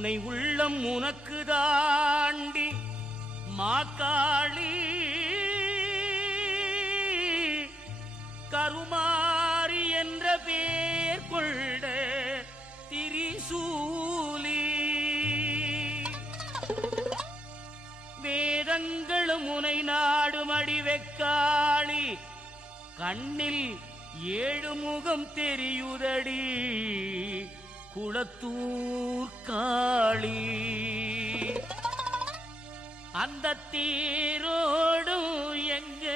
கருணை உள்ளம் உனக்கு தாண்டி மாக்காளி கருமாரி என்ற பேர் கொண்ட திரிசூலி வேதங்களும் உனை நாடும் அடிவெக்காளி கண்ணில் 7 முகம் தெரியுதடி குளத்தூர் காளி அந்த தேரோடும் எங்க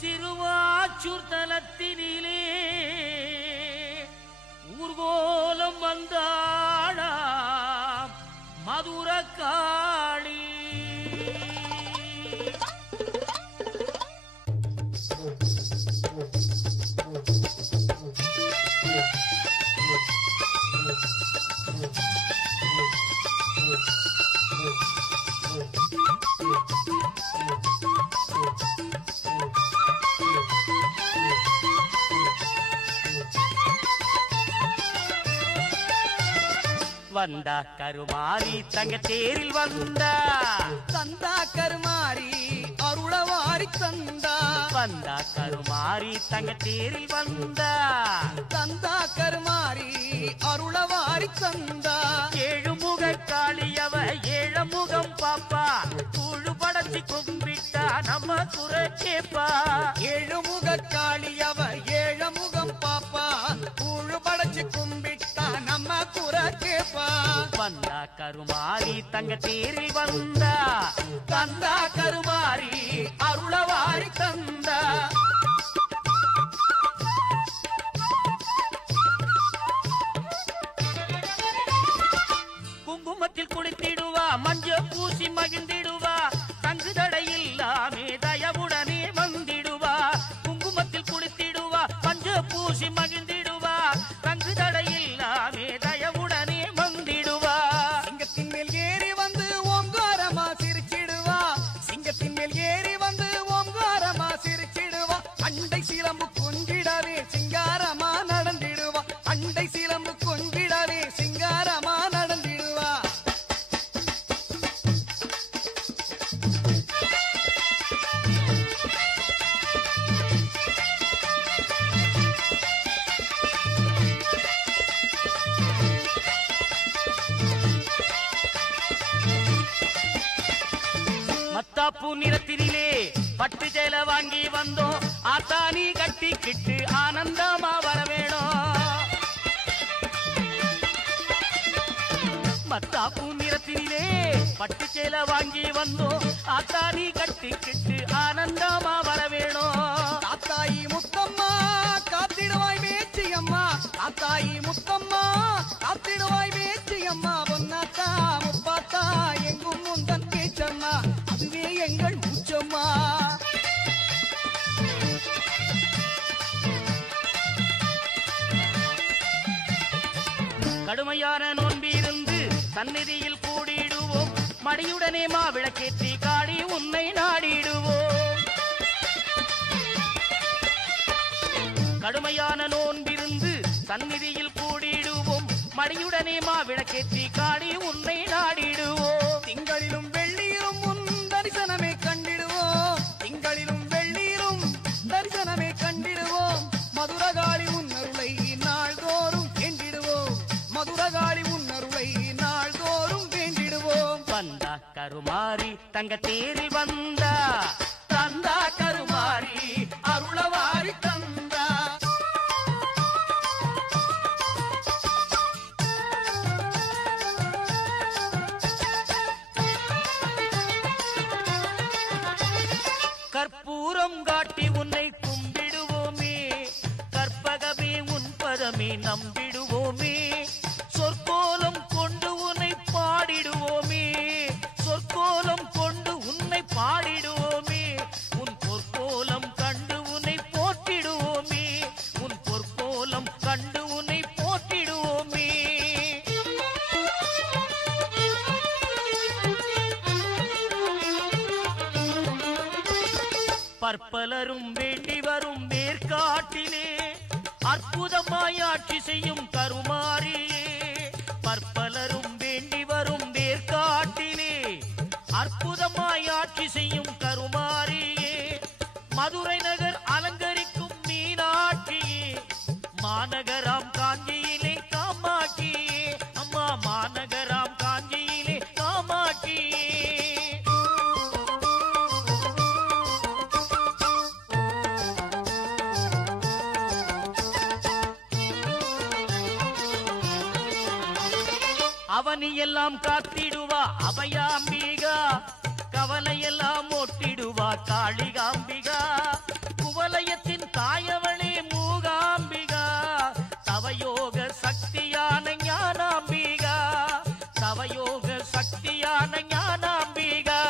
சிறுவாச்சூர் தலத்தினிலே ஊர்கோலம் வந்தாளா மதுர காளி வந்தா கருமாரி தங்க தேரில் வந்தா தந்தா கருமாரி அருளவாரி தந்தா வந்தா கருமாரி தங்க தேரில் வந்தா தந்தா கருமாரி அருளவாரி தந்தா 7 முக காளியவ 7 முகம் பாப்பா கூழு படைச்சி கும்பிட்டா நம்ம குறை கேப்பா 7 முக காளியவ 7 முகம் பாப்பா கூழு படைச்சி கும்பிட்டா நம்ம குறை கேப்பா வந்தா கருமாரி தங்க தேரில் வந்தா தந்தா கருமாரி அருளவாரி தந்தா குங்குமத்தில் குளித்திடுவா மஞ்ச பூசி மகிழ்ந்திடுவா தங்கு தடையில்லாமே தயவுடனே வந்திடுவா குங்குமத்தில் குளித்திடுவா மஞ்ச பூசி மகிழ்ந்திடுவா தங்கு தடையில்லாமே தயவுடனே வந்திடுவா சிங்கத்தின் மேல் ஏறி வந்து ஓங்காரமா சிரிச்சிடுவா சிங்கத்தின் மேல் ஏறி வந்து ஓங்காரமா சிரிச்சிடுவா அண்டை சிலம்பு கொஞ்சிடவே சிங்காரமா நடந்திடுவா அண்டை சிலம்பு கொஞ்சிடவே சிங்காரமா நடந்திடுவா மத்தாப்பூ நிறத்தினிலே பட்டு சேலை வாங்கி வந்தோம் ஆத்தானி கட்டிக்கிட்டு ஆனந்தமா வர வேணும் மத்தாப்பூ நிறத்தினிலே பட்டு சேலை வாங்கி வந்தோம் ஆத்தானி கட்டிக்கிட்டு ஆனந்தமா வர வேணும் தாத்தாயி முத்தம்மா காத்திடுவாய் மேச்சியம்மா தாத்தாயி முத்தம்மா காத்திடுவாய் மேச்சியம்மா பொன்னாத்தா முப்பாத்தா எங்கும் முந்தன் பேச்சம்மா அதுவே எங்கள் மூச்சம்மா கடுமையான நோன்பிருந்து சந்நிதியில் கூடிடுவோம் மடியுடனே மாவிளக்கேற்றி காடி உன்னை நாடிடுவோம் கடுமையான நோன்பிருந்து சந்நிதியில் கூடிடுவோம் மடியுடனே மாவிளக்கேற்றி காடி உன்னை நாடிடுவோம் திங்களிலும் வெள்ளியிலும் உன் தரிசனமே கண்டிடுவோம் திங்களிலும் வெள்ளியிலும் தரிசனமே கண்டிடுவோம் மதுரகாளி உன்னருளை நாள்தோறும் வேண்டிடுவோம் மதுரகாளி உன்னருளை நாள்தோறும் வேண்டிடுவோம் வந்தா கருமாரி தங்க தேரில் வந்தா தந்தா கருமாரி அருளவாரி தந்தா கற்பூரம் காட்டி உன்னை கும்பிடுவோமே கற்பகமே உன் பதமே நம்பிடுவோமே சொற்கோலம் கொண்டு உன்னை பாடிடுவோமே சொற்கோலம் கொண்டு உன்னை பாடிடுவோமே உன் பொற்கோலம் கண்டு உன்னை போற்றிடுவோமே உன் பொற்கோலம் கண்டு உன்னை போற்றிடுவோமே பற்பலரும் வேண்டி வரும் வேர்க்காட்டிலே அற்புதமாய் ஆட்சி செய்யும் கருமாரியே பற்பலரும் வேண்டி வளரும் வேர்க்காட்டிலே அற்புதமாய் ஆட்சி செய்யும் கருமாரியே, மதுரை நகர் அலங்கரிக்கும் மீனாட்சியே, மாநகராம் காஞ்சியிலே காமாட்சியே, அம்மா மாநகராம் காஞ்சியிலே காமாட்சியே. அவனியெல்லாம் காத்திடுவா அபயாம்பிகா, கவலையெல்லாம் ஓட்டிடுவா காளிகாம்பிகா, குவலயத்தின் தாயவளே மூகாம்பிகா, தவயோக சக்தியான ஞானாம்பிகா, தவயோக சக்தியான ஞானாம்பிகா.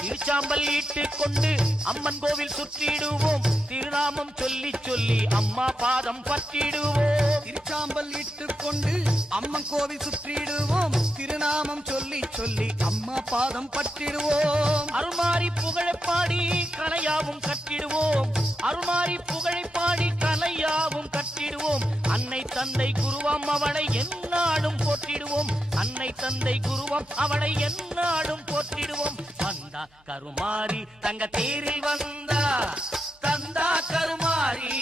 திருச்சாம்பல் ஈட்டுக் கொண்டு அம்மன் கோவில் சுற்றிடுவோம், திருநாமம் சொல்லி சொல்லி அம்மா பாதம் பற்றிடுவோம். திருச்சாம்பல் இட்டுக் கொண்டு அம்மன் கோவில் சுற்றிடுவோம், திருநாமம் சொல்லி சொல்லி அம்மா பாதம் பற்றிடுவோம். அருள்மாரி புகழை பாடி கலையாவும் கட்டிடுவோம், அருள்மாரி புகழை பாடி கலையாவும் கட்டிடுவோம். அன்னை தந்தை குருவாம் அவளை எந்நாளும் போற்றிடுவோம், அன்னை தந்தை குருவாம் அவளை எந்நாளும் போற்றிடுவோம். வந்தா கருமாரி தங்க தேரில் வந்தா, தந்தா கருமாரி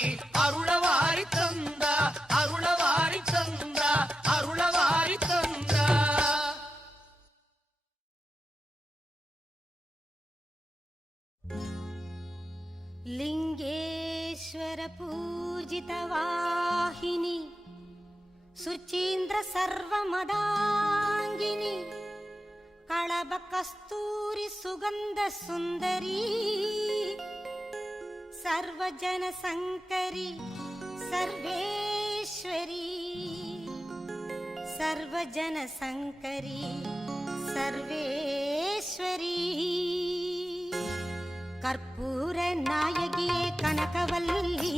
அருளவாரி தந்தா, அருளவாரி தந்தா, அருளவாரி தந்தா. லிங்கேஸ்வர பூஜித வாஹினி சுச்சீந்திர சர்வமதாங்கினி களப கஸ்தூரி சுகந்த சுந்தரி சர்வஜன சங்கரி சர்வேஸ்வரி சர்வஜன சங்கரி சர்வேஸ்வரி கற்பூர நாயகியே கனகவல்லி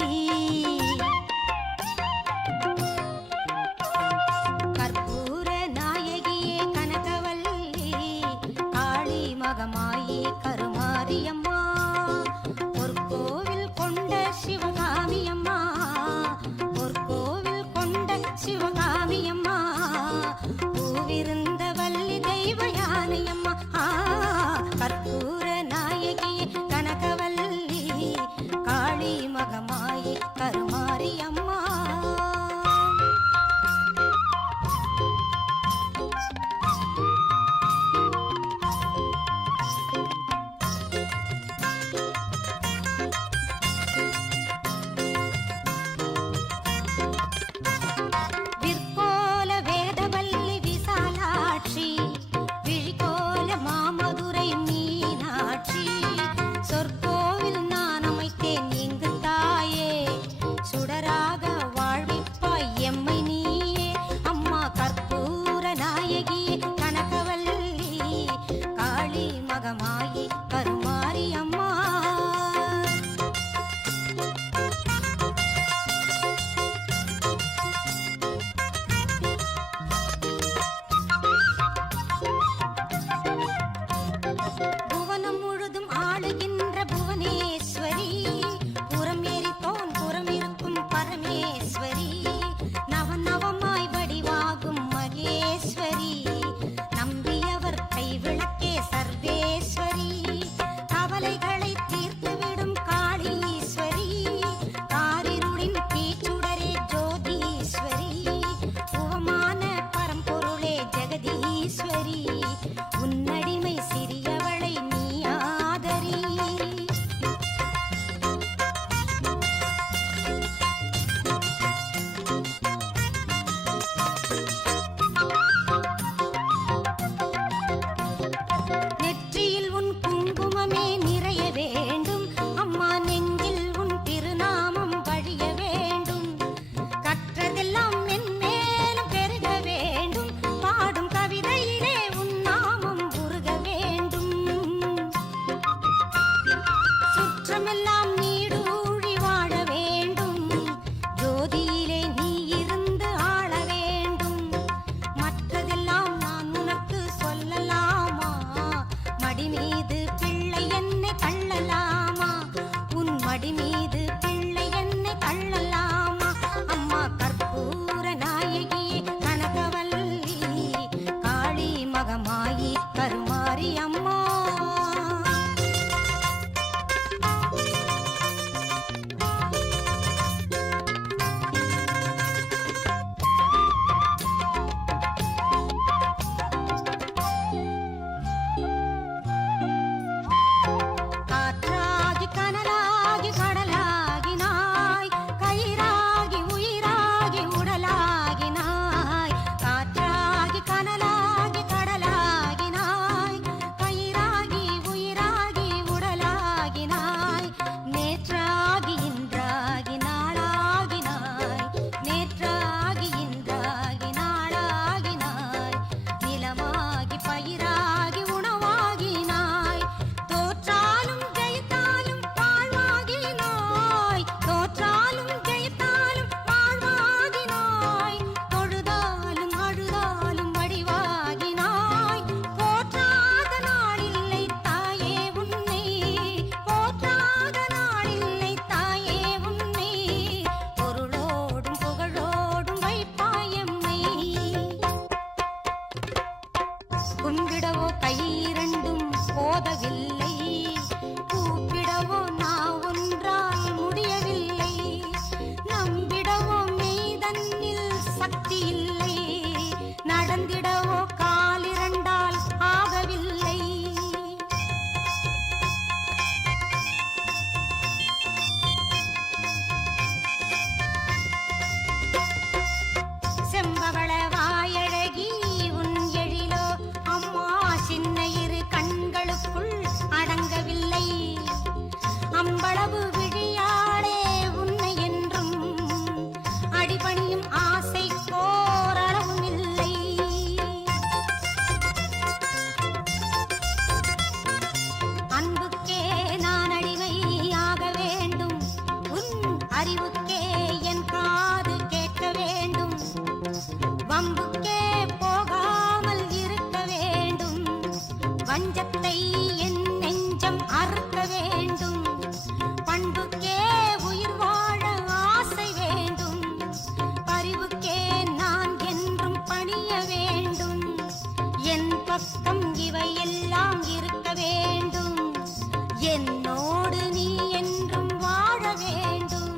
கற்பூர நாயகியே கனகவல்லி காளி மகமாயி கருமாரியம்மா ஒரு கோவில் கொண்ட சிவகாமியம்மா ஒரு கோவில் கொண்ட சிவகாமியம்மா பூவிருந்த வள்ளி தெய்வ யானையம்மா கற்பூர நாயகியே கனகவல்லி காளி மகமாயி கருமா சக்தி இல்லை, நடந்திடவோ காலிரண்டால் ஆகவில்லை. செம்பவள வாயழகி உன் எழிலோ அம்மா சின்ன இரு கண்களுக்குள் அடங்கவில்லை. அம்பளவு விழியாளே உன்னை என்றும் அடிபணியும் ஆசை கோரளவும் இல்லை. அன்புக்கே நான் அடிமையாக வேண்டும், உன் அறிவுக்கே என் காது கேட்க வேண்டும். வம்புக்கே போகாமல் இருக்க வேண்டும், வஞ்சத்தை என் நெஞ்சம் அறுக்க வேண்டும். பண்புக்கே உயிர் வாழ ஆசை வேண்டும், பரிவுக்கே நான் என்றும் பணிய வேண்டும். என் பக்கம் இவையெல்லாம் இருக்க வேண்டும், என்னோடு நீ என்றும் வாழ வேண்டும்,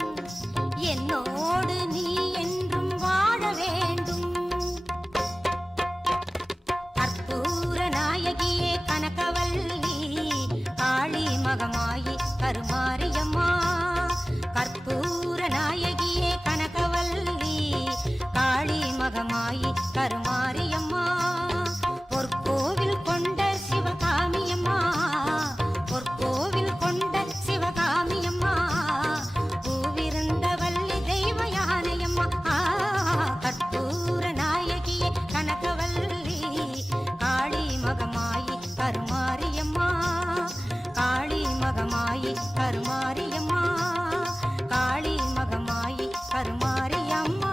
என்னோடு நீ என்றும் வாழ வேண்டும். கற்பூர நாயகியே கனகவல்லி, காளி மகமாயி கருமாரியம்மா. கற்பூர நாயகியே கனகவல்லி, காளி மகமாயி கருமாரியம்மா. பொற்கோவில் கொண்ட சிவகாமியம்மா, பொற்கோவில் கொண்ட சிவகாமியம்மா. பூவிருந்த வள்ளி தெய்வ யானையம்மா. கற்பூர நாயகியே கனகவல்லி, காளி மகமாயி கருமாரியம்மா. காளி மகமாயி கருமாரியம்மா, காளி மகமாயி கருமாரியம்மா.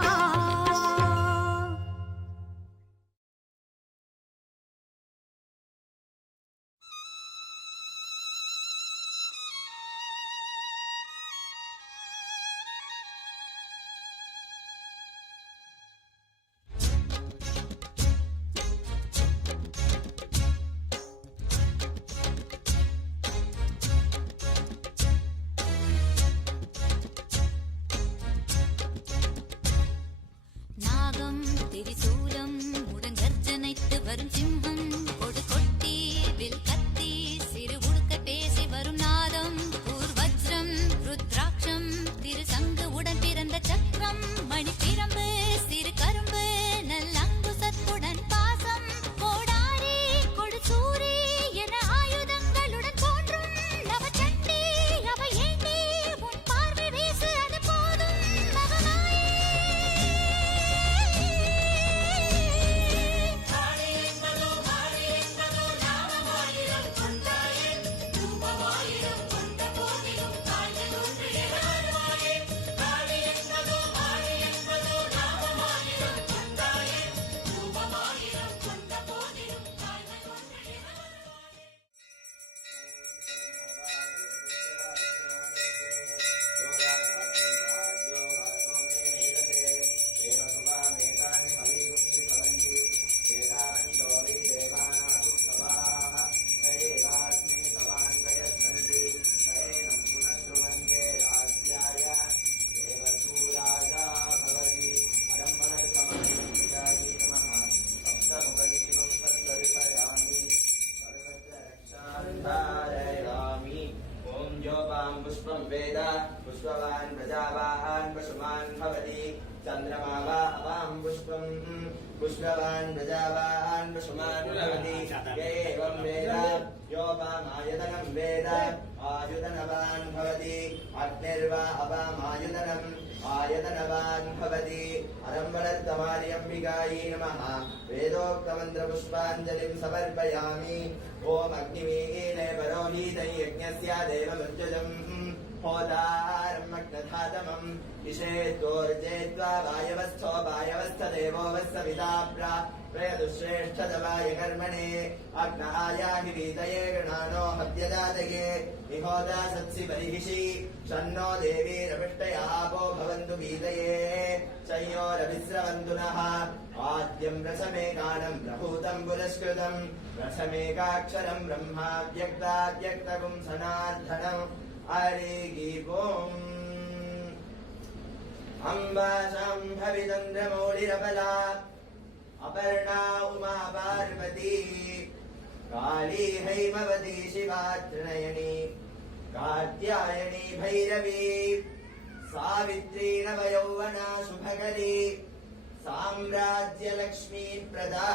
நாகம் திரிசூலம் உடன் கர்ஜனைத்து வரும் சிம்மம், கொடு கொட்டி வில் கத்தி சிறு உடுக்க பேசி வரும் நாதம். பூர்வஜ்ரம் ருத்ராட்சம் திருசங்கு உடன் பிறந்த சக்கரம், மணிப்பிரம்பு சிறு கரும்பு நல்லங்குசத்துடன் பாசம். கோடாரி கொடு சூரி என ஆயுதங்களுடன் தோன்றும் நவச்சண்டி அவை ஏண்டி உன் பார்வை வீசு அது போதும் மகமாயே. पुष्पं वेद पुष्पवान् प्रजावान् पशुमान् भवति चन्द्रमा वा अवां पुष्पं पुष्पवान् प्रजावान् पशुमान् भवति य एवं वेद योपामायतनं वेद आयुधनवान् भवति अग्निर्वा अपामायुधनम् आयतनवान् भवति अरम्बरत्तमार्यम्बिकायै नमः वेदोक्तमन्त्रपुष्पाञ्जलिं समर्पयामि ओम अग्निवीरे परोहितं यज्ञस्य देवमृत्युजम् होतारमग्नधातमम् इषेत्वोर्जेत्वा वायवस्थो वायवस्थदेवो वत्सविता प्रयदुश्रेष्ठदवाय कर्मणे अग्नायाहि वीतये गणानो हत्यदातये निहोदा सत्सि बर्हिषि शन्नो देवीरविष्टयापो भवन्तु वीतये संयोरविस्रवन्तु नः आद्यं रसमेकानं प्रभूतं पुरस्कृतं रसमेकाक्षरं ब्रह्मा व्यक्ताव्यक्तगुं सनार्दनम् हरिः ओम् अम्बा शाम्भवितन्द्रमौलिरबला अपर्णा उमा पार्वती काली हैमवती शिवा त्रिनयनी कात्यायनी भैरवी सावित्री नवयौवना शुभकरी साम्राज्यलक्ष्मी प्रदा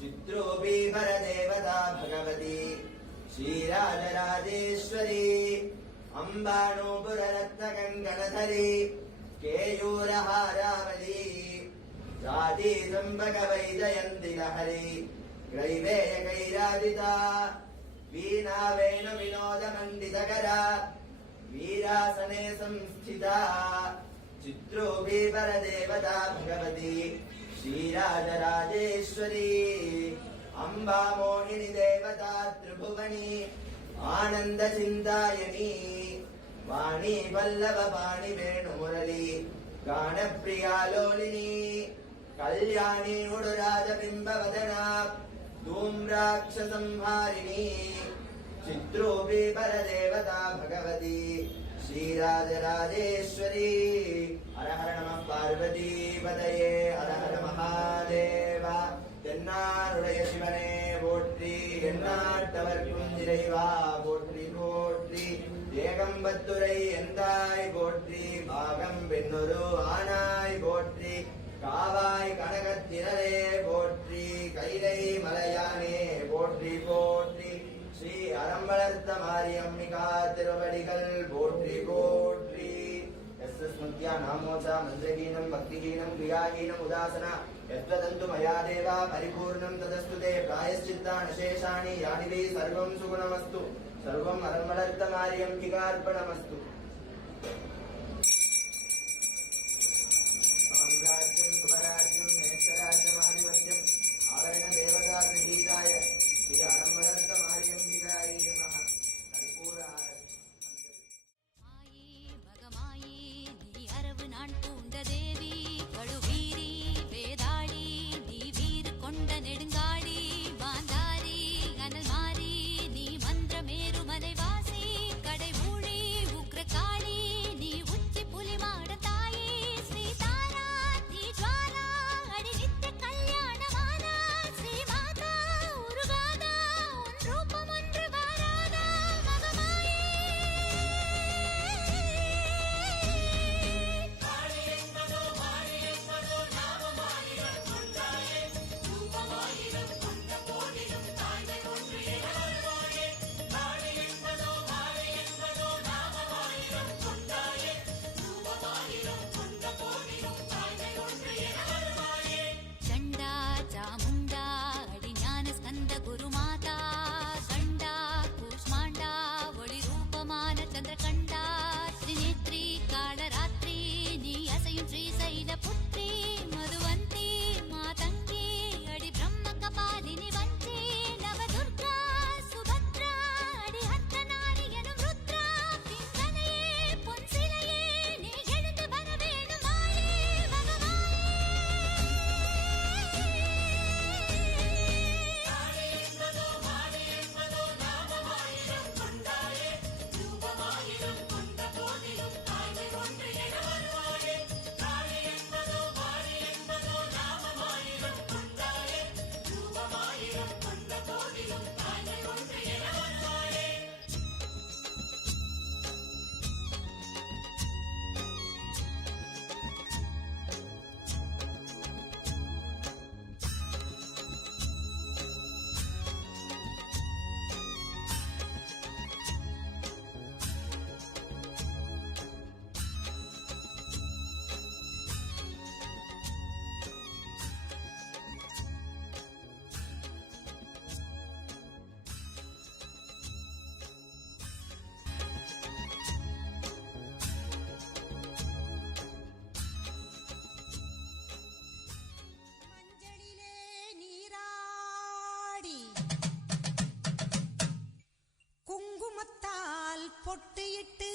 चित्रूपी परदेवता भगवती श्रीराजराजेश्वरी अम्बानूपुररत्नकङ्कणधरी केयूरहारावली जाती सम्भगवैजयन्ति लहरी ग्रैवेयकैराजिता वीणा वेणुविनोदमण्डितकरा वीरासने संस्थिता चित्रूपी परदेवता भगवती श्रीराजराजेश्वरी अम्बा मोहिनी देवता त्रिभुवनी आनन्दचिन्तायनी वाणी वल्लभपाणि वेणुमुरली गानप्रिया लोलिनी कल्याणी उडुराजबिम्बवदना धूम्राक्षसंहारिणी चित्रूपी परदेवता भगवती श्रीराजराजेश्वरी हर हर नमः पार्वती पतये हर हर महादेव தென்னாருடைய சிவனே போற்றி எந்நாட்டவர்க்கும் இறைவா போற்றி போற்றி ஏகம்பத்துரை எந்தாய் போற்றி பாகம் பெண்ணொரு ஆனாய் போற்றி காவாய் கனகத்தினரே போற்றி கைலை மலையானே போற்றி போற்றி ஸ்ரீ அறம்பளர்த்த மாரியம்மிகா திருவடிகள் போற்றி போற்றி स्मृत्या नामोचा मन्त्रहीनं भक्तिहीनं क्रियाहीनं उदासना यद्वदन्तु मया देवा परिपूर्णं तदस्तु ते प्रायश्चित्तानि शेषाणि यानि वै सर्वं सुगुणमस्तु सर्वम् अरमणर्तमार्यम्बिकार्पणमस्तु साम्राज्यं सुभराज्यं नेत्रराज्यमाधिपत्यम् आलयन देवकागृहीताय श्री अरमणर्तमार्यम्बिकायै नमः कर्पूर நான் பூண்ட தேவி கடுவீரி வேதாளி நீ வீறு கொண்ட நெடுங்காடி பாந்தாரி அனல் மாறி நீ மந்திரமேரு மலைவாசி கடை ஊழி உக்ரகாளி நீ உச்சி புலி மாட தாயே ஸ்ரீ தாரா தீ ஜ்வாலா அடி நித்திய கல்யாணமானா ஸ்ரீ மாதா உருகாதா உன் ரூபம் ஒன்று வாராதா மகமாயே चण्डा चामुण्डा अडिज्ञान स्कन्द गुरुमाता गण्डा कूष्माण्डा वळिरूपमान चन्द्रकण्डा त्रिनेत्री कालरात्रि नी असयुं श्रीशैलपुत्री मधुवन्ती मातङ्गी अडि ब्रह्म कपालिनि वन्ती नवदुर्गा सुभद्रा अडि हर्तनारि एनुं रुद्रा पिङ्गलये पुंसिलये நீ எழுந்து வர வேணும் மாயே பொட்டியிட்டு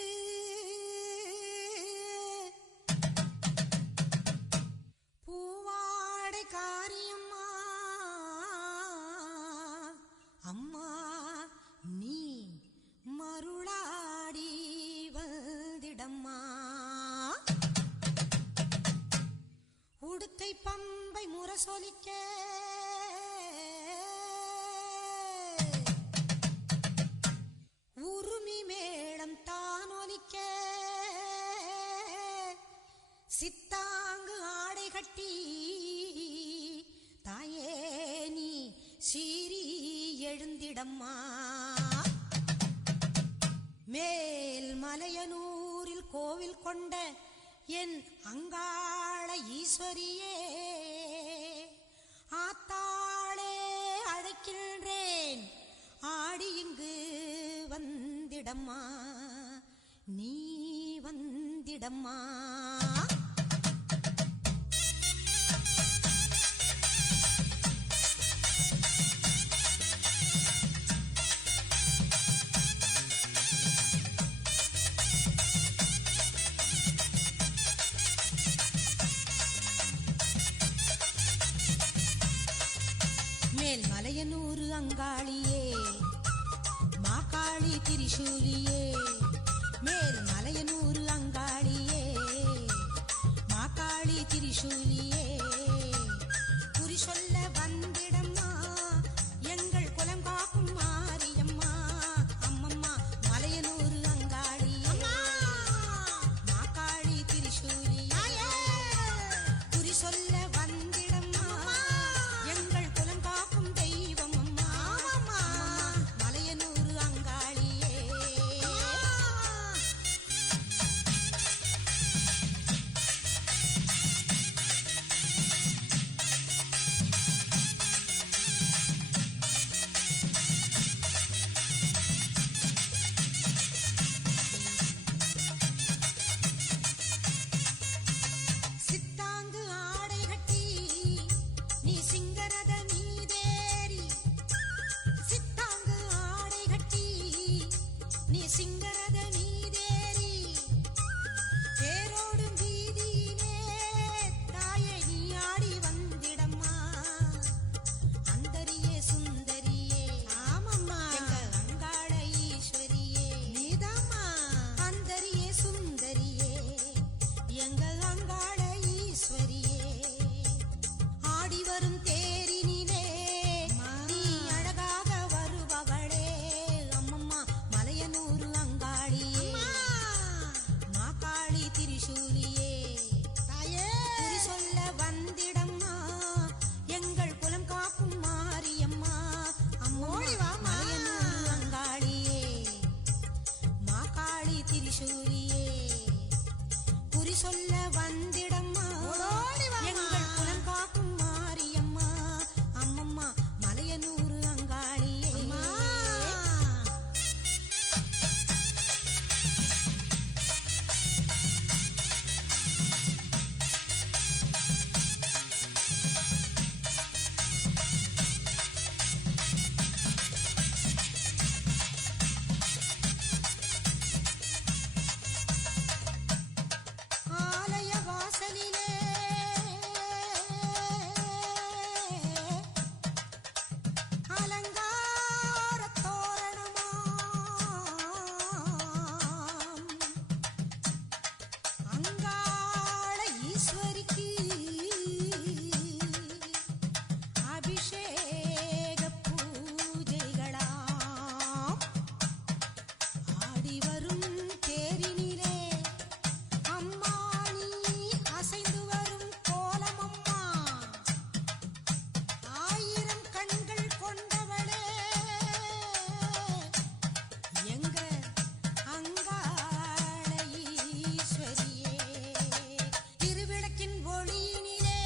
பூவாடை காரியம்மா அம்மா நீ மருளாடி வந்திடம்மா முரசொலிக்க உருமி மேளம் தானொலிக்க சித்தாங்கு ஆடை கட்டி தாயே நீ சீறி எழுந்திடம்மா. மேல் மலையனூரில் கோவில் கொண்ட என் அங்காள ஈஸ்வரியே, ஆத்தாளே அழைக்கின்றேன் ஆடி இங்கு வந்திடம்மா, நீ வந்திடம்மா. மேல் மலையனூரு அங்காளியே, மாகாளி திரிசூலியே, மேல் மலையனூரு அங்காளியே, மாகாளி திரிசூலியே, குறி சொல்ல வந்திடம்மா எங்கள் குலம் காக்கும் மாரியம்மா. அம்மம்மா மலையனூரு அங்காளியே, மாகாளி திரிசூலியே, குறி சொல்ல வந்திடம்மா எங்கள் குலம் காக்கும் தெய்வம் அம்மா. மலையனூரு அங்காளியே. சித்தாங்கு ஆடை கட்டி நீ சிங்கரத மீதேறி, சித்தாங்கு ஆடை கட்டி நீ சிங்கரத மீதேறி, தேரோடும் வீதியிலே தாயே நீ ஆடி வந்திடம்மா. அந்தரியே சுந்தரியே, ஆமம்மா எங்க அங்காள ஈஸ்வரியே, நீதாம்மா அந்தரியே சுந்தரியே, எங்க அங்காள ஈஸ்வரியே. ஆடி வரும் தேரினிலே நீ அழகாக வருபவளே, அம்மம்மா மலையனூரு அங்காளியே, மாகாளி திரிசூலியே, தாயே குறி சொல்ல வந்திடம்மா எங்கள் குலம் காக்கும் மாரியம்மா. அம்மா மலையனூரு அங்காளியே, மாகாளி திரிசூலியே, குறி சொல்ல வந்திடம்மா எங்கள் குலம் காக்கும் மாரியம்மா. அம்மம்மா மலையனூரு அங்காளியே. ஆலய வாசலிலே அலங்கார தோரணமாம், அங்காள ஈஸ்வரிக்கு அபிஷேக பூஜைகளாம். ஆடி வரும் தேரினிலே அம்மா நீ அசைந்து வரும் கோலமம்மா, ஆயிரம் கண்கள் கொண்டவளே எங்க அங்காள ஈஸ்வரியே. திருவிளக்கின் ஒளியினிலே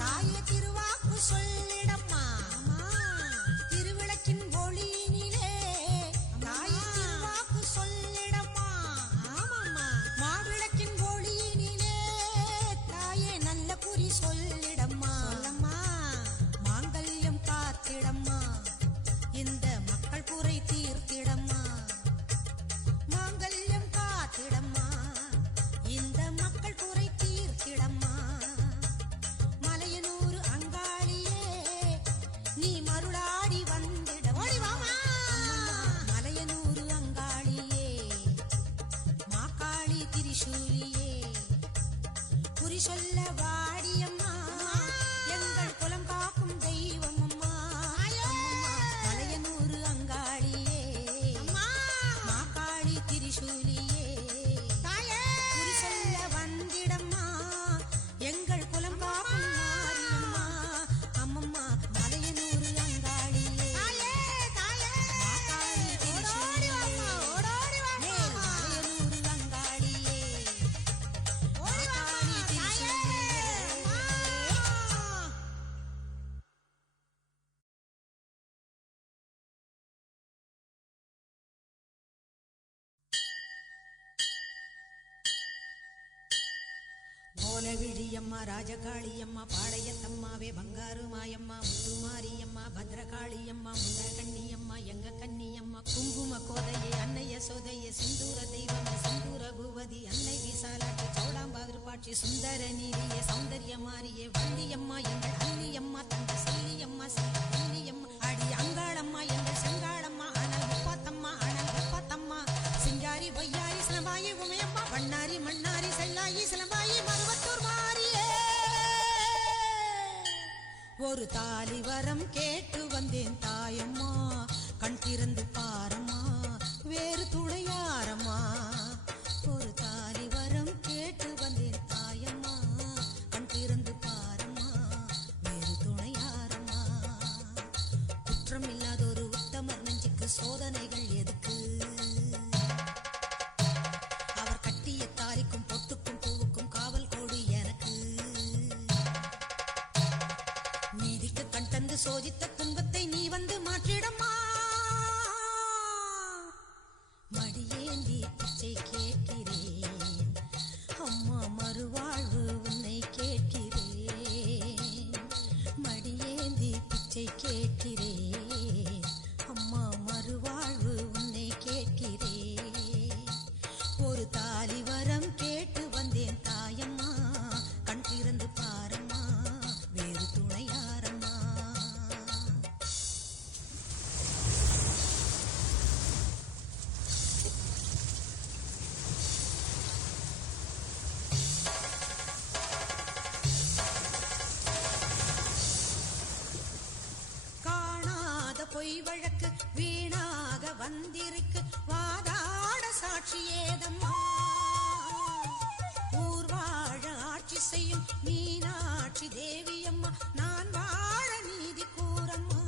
தாயே திருவாக்கு சொல்லிடம்மா, திருவிளக்கின் ஒளியினிலே தாயே திருவாக்கு சொல்லிடம்மா. மாவிளக்கின் ஒளியினிலே தாயே நல்ல குறி சொல்லிடம்மா. மாங்கல்யம் காத்திடம்மா இந்த மக்கள் குறை தீர்த்திடம்மா. மாங்கல்யம் காத்திடம்மா இந்த மக்கள் குறை தீர்த்திடம்மா. மலையனூரு அங்காளியே நீ மருளாடி வந்திடம்மா. மலையனூரு அங்காளியே, மாகாளி திரிசூலியே, குறி சொல்ல வாடியம்மா கோலவிழியம்மா ராஜகாளியம்மா பாளையத்தம்மாவே பங்காரு மாயம்மா முத்துமாரியம்மா பத்ரகாளியம்மா முண்டகண்ணியம்மா எங்க கண்ணியம்மா குங்கும கோதையே அன்னைய சோதைய சிந்தூர தெய்வமே சிந்தூர பூவதி அன்னை விசாலாட்சி சௌடாம்பாவிருப்பாட்சி சுந்தர நீதியே சௌந்தர்ய மாரியே வள்ளியம்மா எங்கள் அள்ளியம்மா தங்க செல்லியம்மா செல்லியம்மா அடி அங்காளம்மா எங்கள் செங்காளம்மா அனல் முப்பாத்தம்மா அனல் வெப்பாத்தம்மா சிங்காரி பொய்யாரி சிலம்பாயி உமையம்மா பண்ணாரி மண்ணாரி செல்லாயி சிலம்பாயி மருவத்தூர் மாரியே ஒரு தாலி வரம் கேட்டு வந்தேன் தாயம்மா கண் திறந்து பாரம்மா வேறு துணையாரம்மா ஒரு தாலி வரம் கேட்டு வந்தேன் தாயம்மா கண் திறந்து பாரம்மா வேறு துணையாரம்மா குற்றம் இல்லாத ஒரு உத்தமர் நெஞ்சுக்கு சோதனைகள் எதுக்கு அவர் கட்டிய தாலிக்கும் பொட்டுக்கும் பூவுக்கும் காவல் கோடு எனக்கு நீதிக்கு கண் தந்து சோதித்த துன்பத்தை நீ வந்து மாற்றிடம்மா மடியேந்தி பிச்சை கேட்கிறேன் அம்மா மறுவாழ்வு உன்னை கேட்கிறேன் மடியேந்தி பிச்சை கேட்கிறேன் அம்மா மறுவாழ்வு உன்னை கேட்கிறேன் ஒரு தாலி வரம் கேட்டு வந்தேன் தாயம்மா கண் திறந்து பாரம்மா வேறு துணையாரம்மா காணாத பொய் வழக்கு வீணாக வந்திருக்கு வாதாட சாட்சி ஏதம்மா ஊர் வாழ ஆட்சி செய்யும் மீனாட்சி தேவியம்மா நான் வாழ நீதி கூறம்மா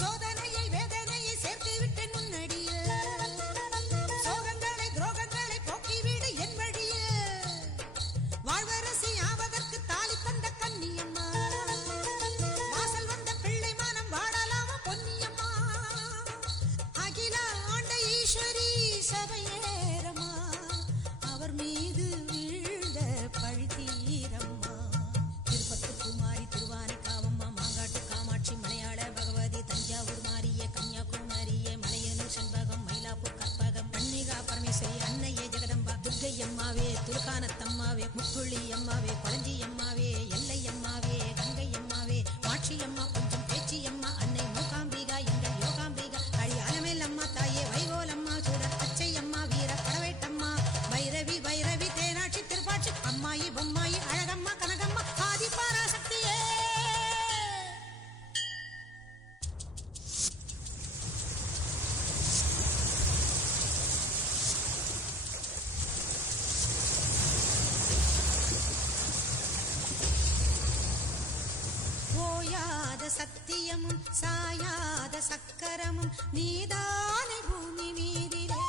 சோதனையை வேதனையை சேர்த்து விட்டேன் முன்னடியில் சோகங்களை துரோகங்களை போக்கிவிடு என் வழியில் வாழ்வரசி ஆவதற்கு தாலி தந்த கன்னியம்மா வாசல் வந்த பிள்ளை மனம் வாழலாமா பொன்னியம்மா அகில ஆண்ட ஈஸ்வரி சபையேரம்மா அவர் மீது வீழ்ந்த பழி தீரம்மா திருப்பத்து குமாரி திருவானைக்காவம்மா மாங்காட்டு காமாட்சி மலையாள பகவதி தஞ்சாவூர் மாரிய கன்னியாகுமரியே மலையனூர் செண்பகம் மயிலாப்பூர் கற்பகம் கன்னிகா பரமேஸ்வரி அன்னையே ஜெகதம்பா துர்க்கை அம்மாவே துர்கானத்தம்மாவே முக்குள்ளி அம்மாவே கொளஞ்சி அம்மாவே எல்லை அம்மாவே கங்கை அம்மாவே மாட்சி அம்மா கொஞ்சம் பேச்சி அம்மா அன்னை மூகாம்பிகா எங்கள் யோகாம்பிகா அடி அலமேல் அம்மா தாயே வைகோலம்மா சூரர் பச்சை அம்மா வீர படவேட்டம்மா பைரவி பைரவி தேனாட்சி திருப்பாட்சி அம்மாயி பொம்மாயி அழகம்மா கனகம்மா ஆதி பராசக்தியே ஓயாத சத்தியமும் சாயாத சக்கரமும் நீதானே பூமி மீதிலே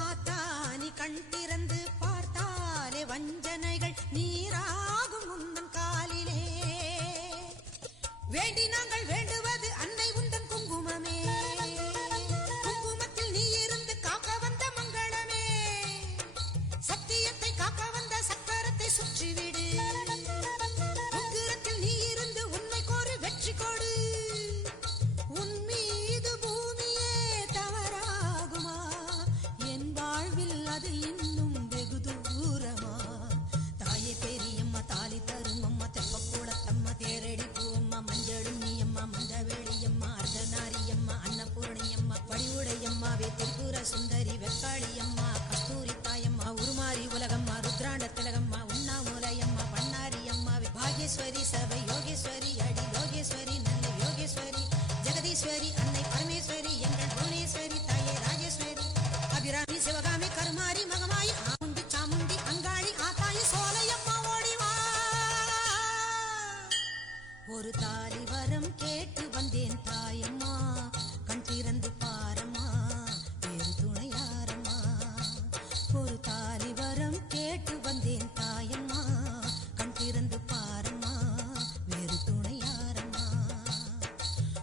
ஆத்தானி கண் திறந்து பார்த்தாலே வஞ்சனைகள் நீராகும் உந்தன் காலிலே வேண்டி நாங்கள் வேண்டுவது அன்னை உந்தன் குங்குமமே குங்குமத்தில் நீ இருந்து காக்க வந்த மங்களமே சத்தியத்தை காக்க வந்த சக்கரத்தை சுற்றிவிடு உக்கிரத்தில் நீ இருந்து உண்மை கோரு வெற்றி கொடு உன் மீது பூமியே தவறாகுமா என் வாழ்வில் அது இன்னும் வெகு தூரமா தாயே பெரியம்மா தாலி தரும் அம்மா தெப்பக்கூடத்தம்மா தேரடி பூவம்மா மஞ்சளும் நீ அம்மா மந்தவேளியம்மா அர்த்தநாரியம்மா அன்னபூரணியம்மா படிவுடையம்மாவே திரிபுர சுந்தரி வெக்காளியம்மா கஸ்தூரி தாயம்மா உருமாறி உலகம்மா ருத்ராண்ட திலகம்மா உண்ணாமூலையம்மா பண்ணாரி அம்மாவே பாகேஸ்வரி சபை யோகேஸ்வரி அடி லோகேஸ்வரி நல்ல யோகேஸ்வரி ஜெகதீஸ்வரி அன்னை பரமேஸ்வரி எங்கள் புவனேஸ்வரி தாயே ராஜேஸ்வரி அபிராமி சிவகாமி கருமாரி மகமாயி ஆமுண்டி சாமுண்டி அங்காளி ஆத்தாயி சோலையம்மா ஓடிவா ஒரு தாலி வரம் கேட்டு வந்தேன் தாயம்மா கண் திறந்து பாரம்மா வேறு துணையாரம்மா ஒரு தாலி வரம் கேட்டு வந்தேன் தாயம்மா கண் திறந்து பாரம்மா வேறு துணையாரம்மா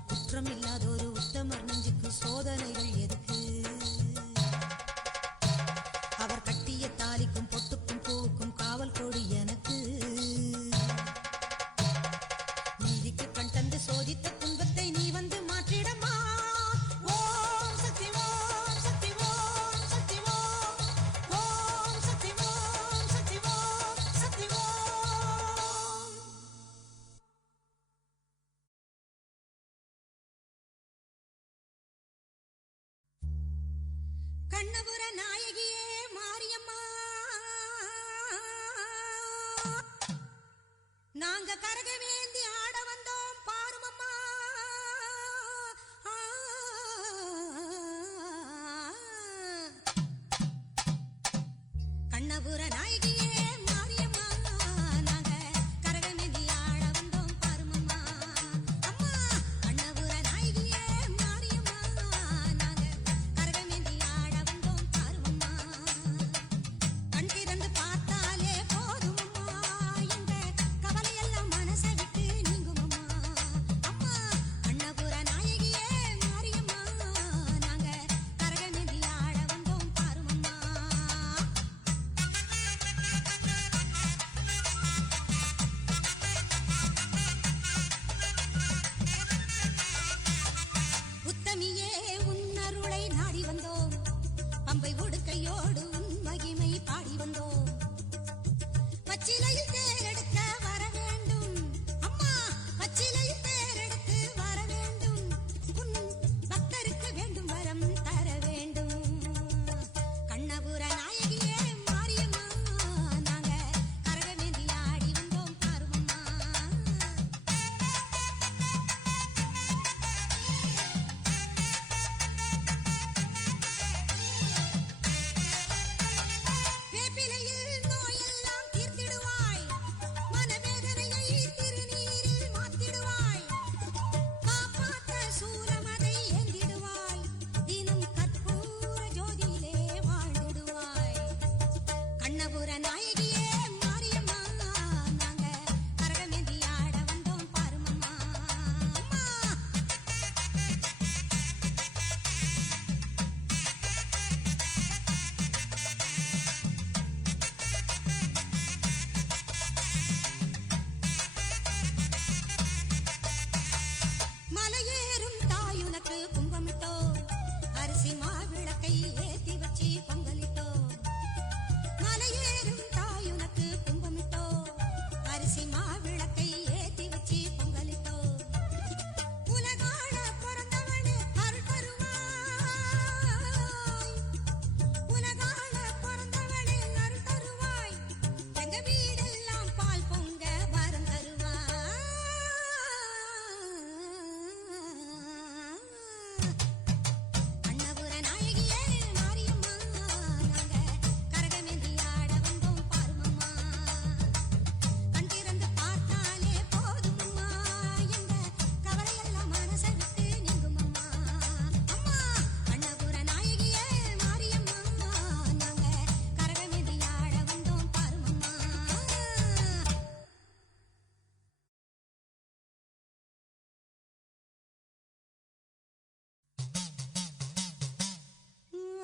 குற்றம் இல்லாத ஒரு உத்தமர் நெஞ்சுக்கு சோதனைகள் எதுக்கு பச்சிலையில் தேரெடுக்க வர வேண்டும் அம்மா பச்சிலையில் தேரெடுத்து வர வேண்டும் உன் பக்தருக்கு வேண்டும் வரம் தர வேண்டும் கண்ணபுர நாயகியே மாரியம்மா நாங்க கரகமேந்தி ஆடி வந்தோம் பாருமம்மா வேப்பிலையில் நோயெல்லாம் தீர்த்திடுவாய் மனவேதனையை திருநீரில் மாத்திடுவாய் காப்பாற்ற சூலமதை ஏந்திடுவாய் தினம் கற்பூர ஜோதியிலே வாழ்ந்திடுவாய் கண்ணபுர நாயகியே மாரியம்மா நாங்க கரகமேந்தி ஆட வந்தோம் பாருமம்மா அம்மா மலையேறும் தாயுனக்கு குங்குமமிட்டோ அரிசி மாவிளக்கை ஏத்தி வச்சி பொங்கலிட்டோ மலையேறும் தாயுனக்கு குங்குமமிட்டோ அரிசி மாவிளக்கை ஏத்தி வச்சி பொங்கலிட்டோ உலகாள பிறந்தவனே அருள் தருவாய் உலகாள பிறந்தவனே அருள் தருவாய் எங்க வீடெல்லாம் பால் பொங்க வரம் தருவாய் கண்ணபுர நாயகியே மாரியம்மா நாங்க கரகமேந்தி ஆட வந்தோம் பாருமம்மா கண் திறந்து பார்த்தாலே போதுமம்மா எங்க கவலையெல்லாம் மனசை விட்டு நீங்குமம்மா அம்மா கண்ணபுர நாயகியே மாரியம்மா நாங்க கரகமேந்தி ஆட வந்தோம் பாருமம்மா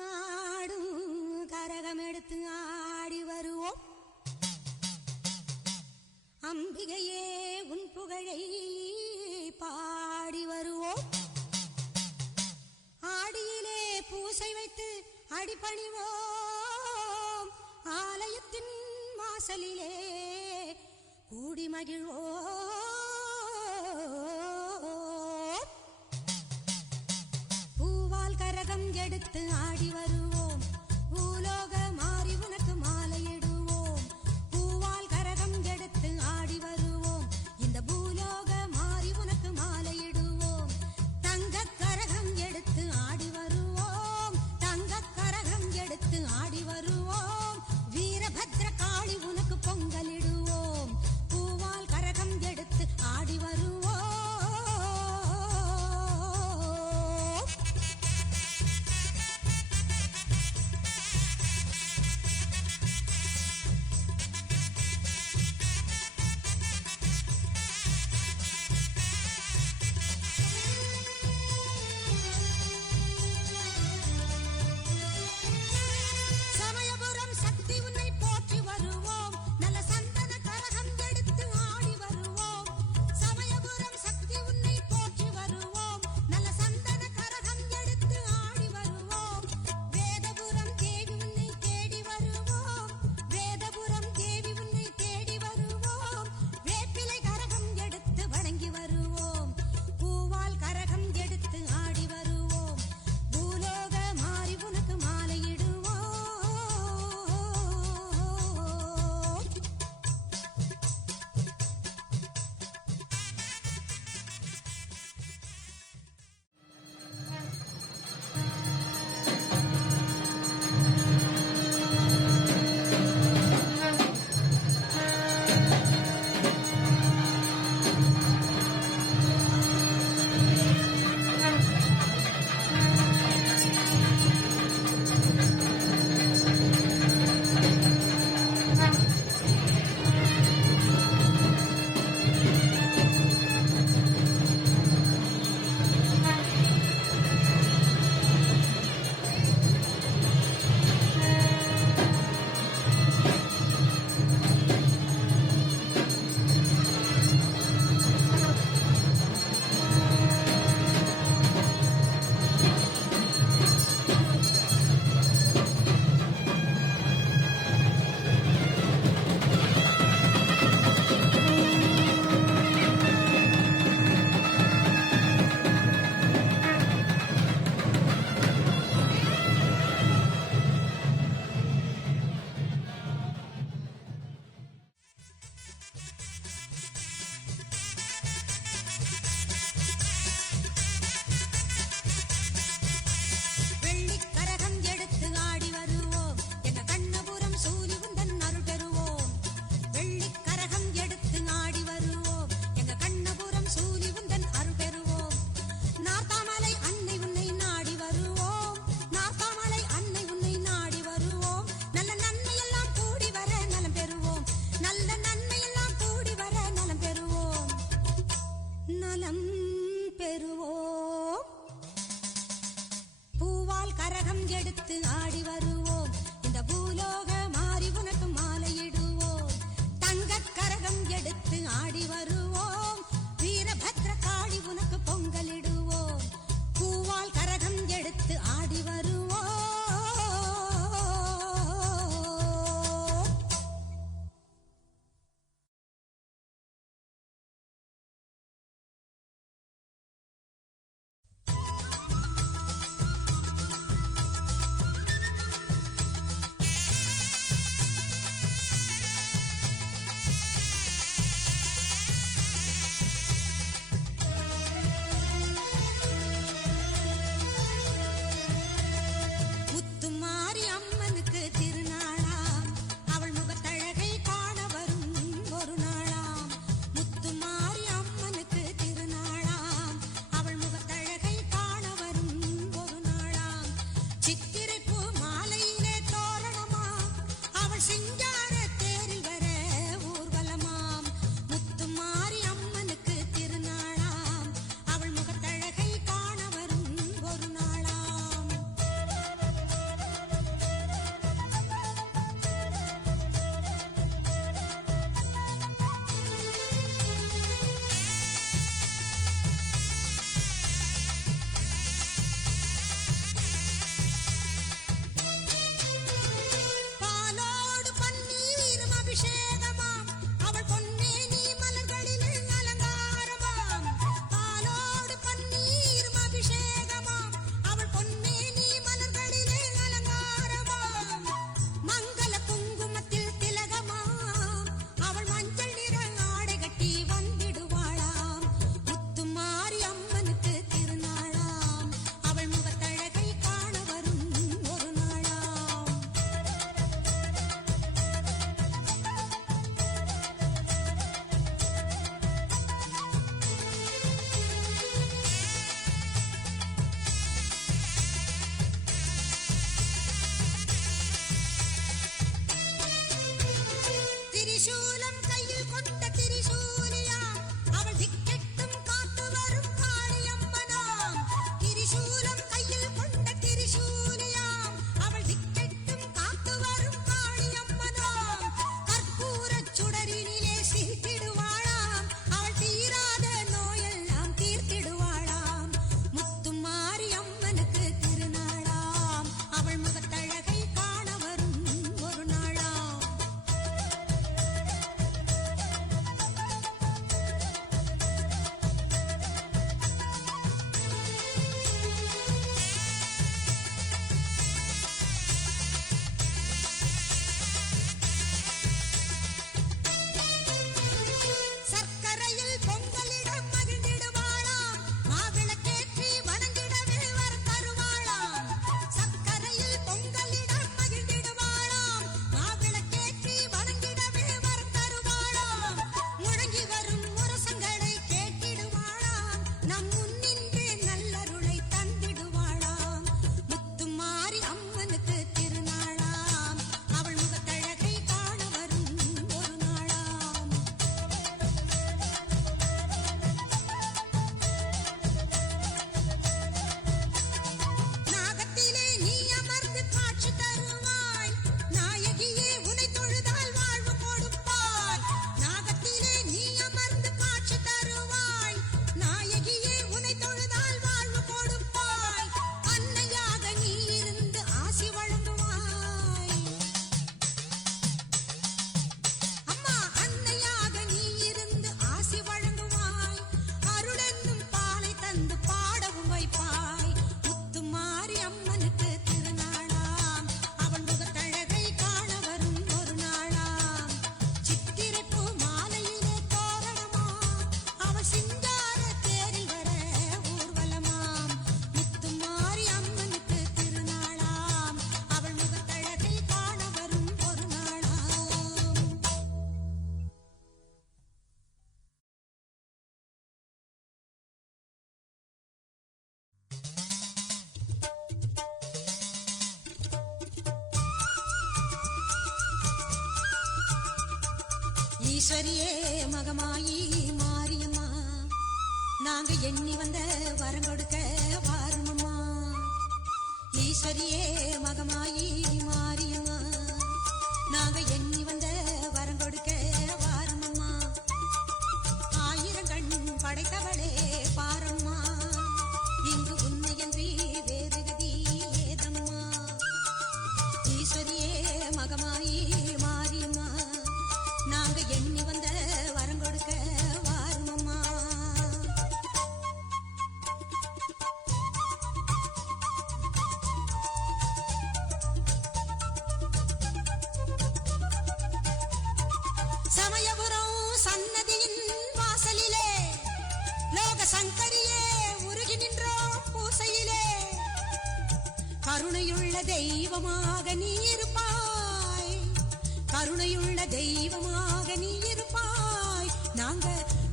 ஆடும் கரகம் எடுத்து ஆடி வருவோம் அம்பிகையே உன் புகழை பாடி வருவோம் ஆடியிலே பூசை வைத்து அடிபணிவோம் ஆலயத்தின் வாசலிலே கூடி மகிழ்வோம் பூவால் கரகம் எடுத்து ஆடி வருவோம் பூலோக மாறி உனக்கு மாலையிடுவோம் பூவால் கரகம் எடுத்து ஆடி வருவோம் இந்த பூலோக மாறி உனக்கு மாலையிடுவோம் தங்க கரகம் எடுத்து ஆடி வருவோம் தங்க கரகம் எடுத்து ஆடி வருவோம் வீரபத்ர காளி உனக்கு பொங்கலிடுவோம் பூவால் கரகம் எடுத்து ஆடி வருவோம் எடுத்து ஆடி வருவோம் இந்த பூலோக மாறி உனக்கு மாலையிடுவோம் தங்கக் கரகம் எடுத்து ஆடி வருவோம் வீரபத்ர காளி உனக்கு பொங்கலிடுவோம் பூவால் கரகம் எடுத்து ஆடி வருவோம் முத்துமாரி அம்மனுக்கு திருநாளாம் அவள் முகத்தழகை காண வரும் ஒரு நாளாம் முத்துமாரி அம்மனுக்கு திருநாளாம் அவள் முகத்தழகை காண வரும் ஒரு நாளாம் சித்திரை பூ மாலையிலே தோரணமா அவள் சிங்கார தேரில் வர ஊர்வலமாம் முத்துமாரி அம்மனுக்கு திருநாளாம் அவள் முகத்தழகை காண வரும் ஒரு நாளாம் பாலோடு பன்னீரும் அபிஷேகமாம் அவள் பொன்னேனி மலர்களிலே அலங்காரமாம் பாலோடு பன்னீரும் அபிஷேகமாம் அவள் பொன்னேனி மலர்களிலே அலங்காரமாம் மங்கள குங்குமத்தில் திலகமாம் அவள் மஞ்சள் நிற ஆடை கட்டி வந்திடுவாளாம் முத்துமாரி அம்மனுக்கு திருநாளாம் அவள் முகத்தழகை காண வரும் ஒரு நாளாம் திரிசூலம் கையில் கொண்ட திரிசூலியாம் அவள் திக்கெட்டும் காத்து வரும் காளியம்மனாம் திரிசூலம் கையில் கொண்ட திரிசூலியாம் அவள் திக்கெட்டும் காத்து வரும் காளியம்மனாம் கற்பூரச் சுடரினிலே சிரித்திடுவாளாம் அவள் தீராத நோயெல்லாம் தீர்த்திடுவாளாம் முத்துமாரி அம்மனுக்கு திருநாளாம் அவள் முகத்தழகை காண வரும் ஒரு நாளாம் சர்க்கரையில் பொங்கலிட மகிழ்ந்திடுவாளாம் மாவிளக்கேற்றி வணங்கிடவே வரம் தருவாளாம் சர்க்கரையில் பொங்கலிட மகிழ்ந்திடுவாளாம் மாவிளக்கேற்றி வணங்கிடவே வரம் தருவாளாம் முழங்கி வரும் முரசங்களை கேட்டிடுவாளாம் நம் முன்னின்றே நல்லருளை தந்திடுவாளாம் முத்துமாரி அம்மனுக்கு திருநாளாம் அவள் முகத்தழகை காண வரும் ஒரு நாளாம் நாகத்திலே நீ அமர்ந்து காட்சி தருவாய் நாயகியே உனை தொழுதால் வாழ்வு கொடுப்பாய் நாகத்திலே நீ அமர்ந்து காட்சி தருவாய் நாயகியே உனை தொழுதால் வாழ்வு கொடுப்பாய் அன்னையாக நீ இருந்து ஆசி வழங்குவாய் அம்மா அன்னையாக நீ இருந்து ஆசி வழங்குவாய் அருளென்னும் பாலை தந்து பாடவும் வைப்பாய் முத்துமாரி அம்மனுக்கு திருநாளாம் அவள் முகத்தழகை காண வரும் ஒரு நாளாம் சித்திரை பூ மாலையிலே தோரணமா அவள் சிங்கார தேரில் வர ஊர்வலமாம் முத்துமாரி அம்மனுக்கு திருநாளாம் அவள் முகத்தழகை காண வரும் ஒரு நாளாம் ஈஸ்வரியே மகமாயி மாரியம்மா நாங்க எண்ணி வந்த வரம் கொடுக்க வாருமம்மா ஈஸ்வரியே மகமாயி மாரியம்மா நாங்க எண்ணி வந்த வரம் கொடுக்க வாரமம்மா ஆயிரம் கண் படைத்தவளே பாரம்மா இங்கு உன்னையன்றி வேறு கதி ஏதம்மா ஈஸ்வரியே மகமாயி மாரியம்மா நாங்க எண்ணி வந்த வரம் கொடுக்க வாரமம்மா சமயபுரம் சன்னதியின் வாசலிலே லோக சங்கரியே உருகி நின்றோம் பூசையிலே கருணையுள்ள தெய்வமாக நீ இருப்பாய் கருணையுள்ள தெய்வமாக நீ இருப்பாய் நாங்க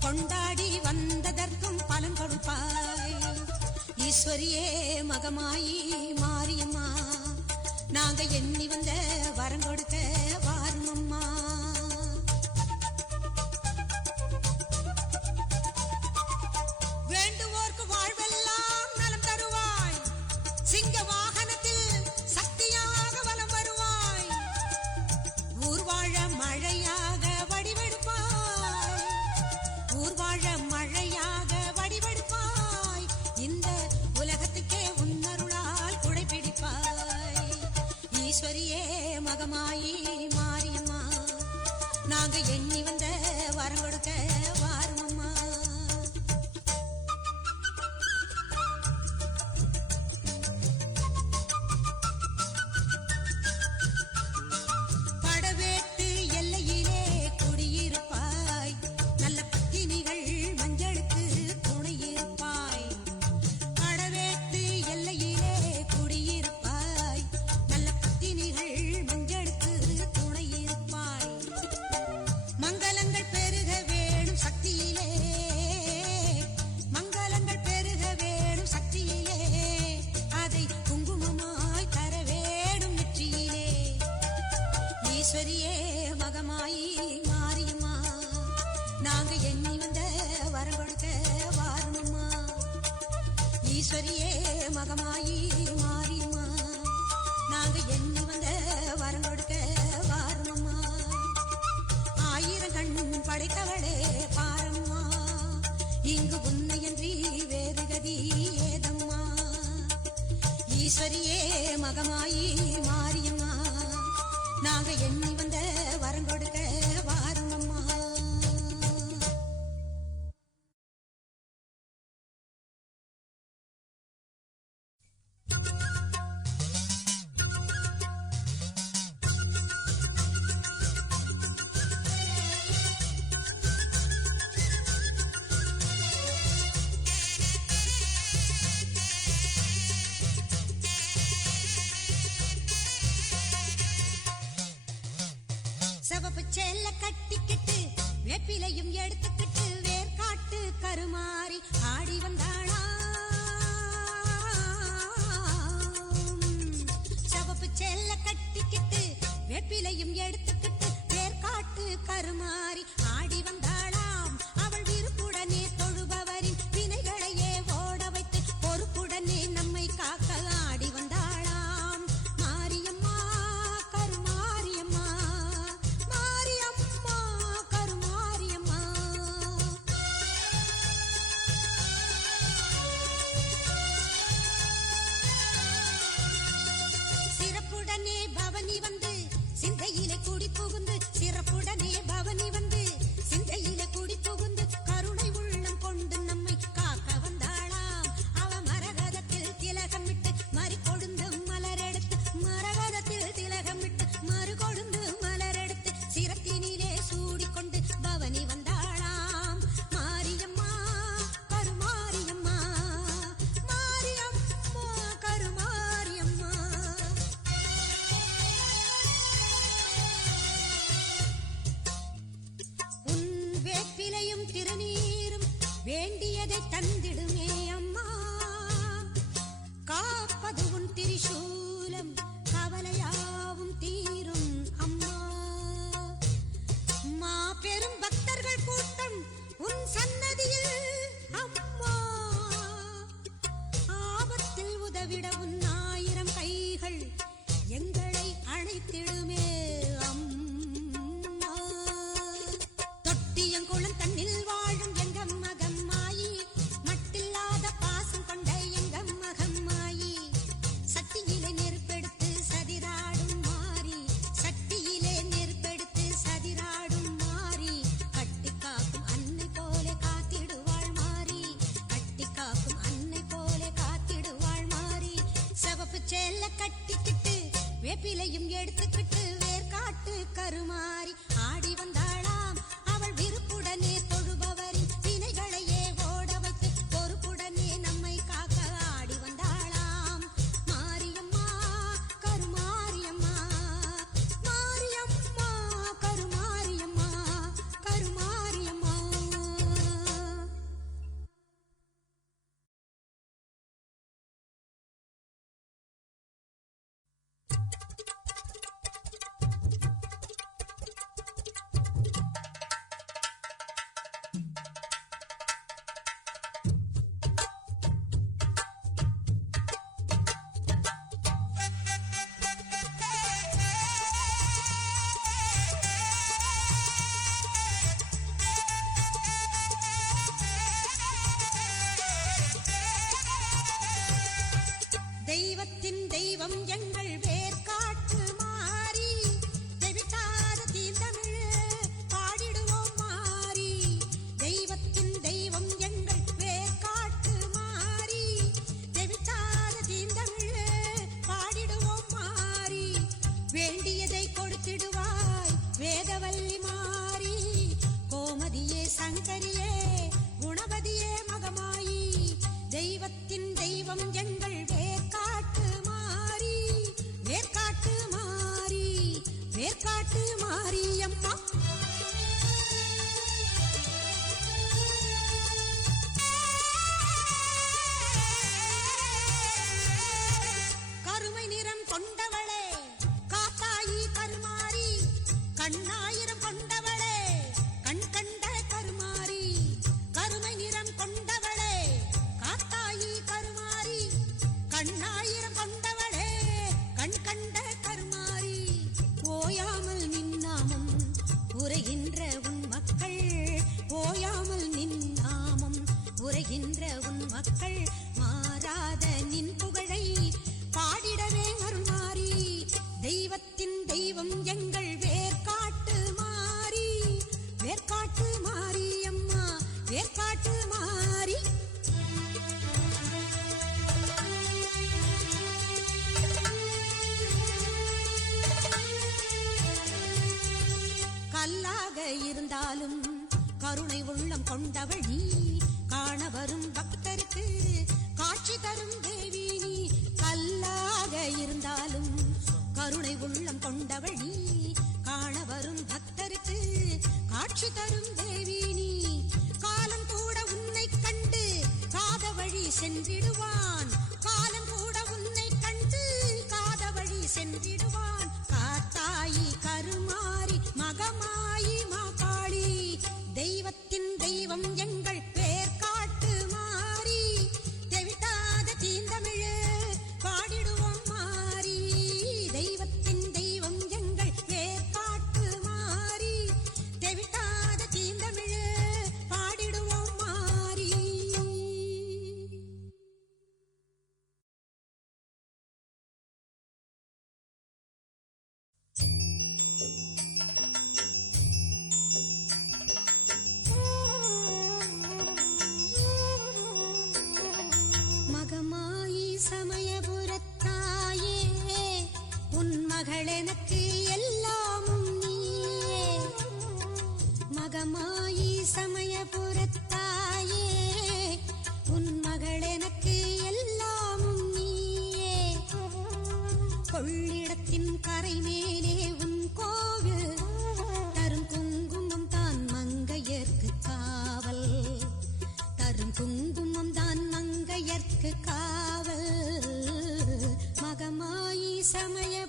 கொண்டாடி வந்ததற்கும் பலன் கொடுப்பாய் ஈஸ்வரியே மகமாயி மாரியம்மா நாங்க எண்ணி வந்த வரம் கொடுக்க வாருமம்மா வேண்டுவோர்க்கு வாழ்வெல்லாம் நலம் தருவாய் சிங்க வாகனத்தில் சக்தியாக வலம் வருவாய் ஊர்வாழ மழையாக வடிவெடுப்பாய் ஊர்வாழ மழையாக வடிவெடுப்பாய் இந்த உலகத்துக்கே உன்னருளால் குடைபிடிப்பாய் ஈஸ்வரியே மகமாயி மாரியம்மா நாங்க எண்ணி வந்த வரம் கொடுக்க வாருமம்மா படவேட்டு எல்லையிலே குடியிருப்பாய் நல்ல பத்தினிகள் மஞ்சளுக்கு துணையிருப்பாய் படவேட்டு எல்லையிலே குடியிருப்பாய் நல்ல பத்தினிகள் மஞ்சளுக்கு துணையிருப்பாய் மங்களங்கள் பெருக வேணும் சக்தியிலே மங்களங்கள் பெருக வேணும் சக்தியிலே அதை குங்குமமாய் தர வேணும் நெற்றியிலே ஈஸ்வரியே மகமாயி மாரியம்மா நாங்க எண்ணி வந்த வரம் கொடுக்க வாருமம்மா ஈஸ்வரியே மகமாயி மாரியம்மா நாங்க எண்ணி வந்த வரம் கொடுக்க வாருமம்மா ஆயிரம் கண் படைத்தவளே பாரம்மா இங்கு உன்னையன்றி வேறு கதி ஏதம்மா ஈஸ்வரியே மகமாயி மாரியம்மா நாங்க எண்ணி வந்த வரம் கொடுக்க வாருமம்மா சிவப்பு செல்ல கட்டிக்கிட்டு வேப்பிலையும் எடுத்துக்கிட்டு வேர்காட்டு கருமாறி ஆடி வந்தாளா சிவப்பு செல்ல கட்டிக்கிட்டு வேப்பிலையும் எடுத்துக்கிட்டு வேர்காட்டு கருமாறி ஆடி வந்தாளாம் அவள் விருப்புடனே தொழுபவரின் வினைகளையே ஓட வைத்து பொறுப்புடனே நம்மை காக்க ஆடி வந்தாளாம் மாரியம்மா கருமாரியம்மா மாரியம்மா கருமாரியம்மா சிறப்புடனே பவனி வந்து சிந்தையிலே குடி புகுந்து சிறப்புடனே பவனி வந்து சிந்தையிலே குடி புகுந்து கருணை உள்ளம் கொண்டு நம்மை காக்க வந்தாளாம் அவ மரகதத்தில் திலகமிட்டு மறி கொழுந்து மலரெடுத்து மரகதத்தில் திலகமிட்டு மறு கொழுந்து மலரெடுத்து சிரத்தினிலே சூடிக்கொண்டு பவனி வந்தாளாம் மாரியம்மா கருமாரியம்மா மாரியம்மா கருமாரியம்மா உன் வேப்பிலையும் திருநீரும் வேண்டியதை தந்திடுமே அம்மா காப்பது உன் திரிசூலம் கவலையாவும் தீரும் அம்மா மாபெரும் பக்தர்கள் கூட்டம் உன் சன்னதியில் அம்மா ஆபத்தில் உதவிட உன் ஆயிரம் கை சேல கட்டிக்கிட்டு வேப்பிலையும் எடுத்துக்கிட்டு வேர்காட்டு கருமாறி ஆடி வந்தாளாம். அவள் விருப்புடனே தொழுபவரின் வினைகளையே ஓட வைத்து பொறுப்புடனே நம்மை காக்க ஆடி வந்தாளாம். மாரியம்மா கருமாரியம்மா, மாரியம்மா கருமாரியம்மா, கருமாரியம்மா. தெய்வத்தின் தெய்வம் எங்கள் வேர்காட்டு மாறி, தெவிட்டாத தீந்தமிழ் பாடிடுவோம் மாறி. தெய்வத்தின் தெய்வம் எங்கள் வேர்காட்டு மாறி, தெவிட்டாத தீந்தமிழ் பாடிடுவோம் மாறி. வேண்டியதை கொடுத்திடுவாய் வேதவல்லி மாறி, கோமதியே சங்கரியே குணவதியே மகமாயி. தெய்வத்தின் தெய்வம் எங்கள் வேர்காட்டு மாறி, வேர்காட்டு மாறி, வேர்காட்டு மாரியம்மா. கருமை நிறம் கொண்டவளே காத்தாயி கருமாரி, கண்ணாயிரம் கொண்டவளே கண் கண்ட கருமாரி. கருமை நிறம் கொண்டவளே காத்தாயி கருமாரி, கண்ணாயிரம் கொண்டவளே கண் கண்ட கருமாரி. ஓயாமல் நின்னாமம் உரைகின்ற உன் மக்கள், ஓயாமல் நின்னாமம் உரைகின்ற உன் மக்கள், மாறாத நின் புகழை பாடிடவே அருள்மாறி. தெய்வத்தின் தெய்வம் எங்கள் வேர்காட்டு மாறி, வேர்காட்டு மாரியம்மா, வேர்காட்டு மாறி. கல்லாக இருந்தாலும் கருணை உள்ளம் கொண்டவள் நீ, காண வரும் பக்தருக்கு காட்சி தரும் தேவி நீ. கல்லாக இருந்தாலும் கருணை உள்ளம் கொண்டவள் நீ, காண வரும் பக்தருக்கு காட்சி தரும் தேவி நீ. காலம் கூட உன்னை கண்டு காத வழி சென்றிடுவான், காலம் கூட உன்னை கண்டு காத வழி சென்றிடுவான். காத்தாயி கருமாரி மகமாயி மாகாளி, தெய்வத்தின் தெய்வம் எங்கள் வேர்காட்டு மாறி, தெவிட்டாத தீந்தமிழ் பாடிடுவோம் மாறி. தெய்வத்தின் தெய்வம் எங்கள் வேர்காட்டு மாறி, தெவிட்டாத தீந்தமிழ் பாடிடுவோம் மாறி. மகமாயி சமயபுரத்தாயே, உன் மகள் எனக்கு எல்லாமும் நீயே. மகமாயி சமயபுரத்தாயே, உன் மகள் எனக்கு எல்லாமும் நீயே. கொள்ளிடத்தின் கரை மேலே உன் கோவில், தரும் குங்குமம் தான் மங்கையர்க்கு காவல், தரும் குங்குமம் தான் மங்கையர்க்கு காவல். மகமாயி சமயபுரத்தாயே,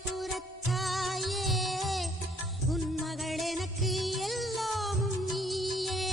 உன் மகள் எனக்கு எல்லாமும் நீயே.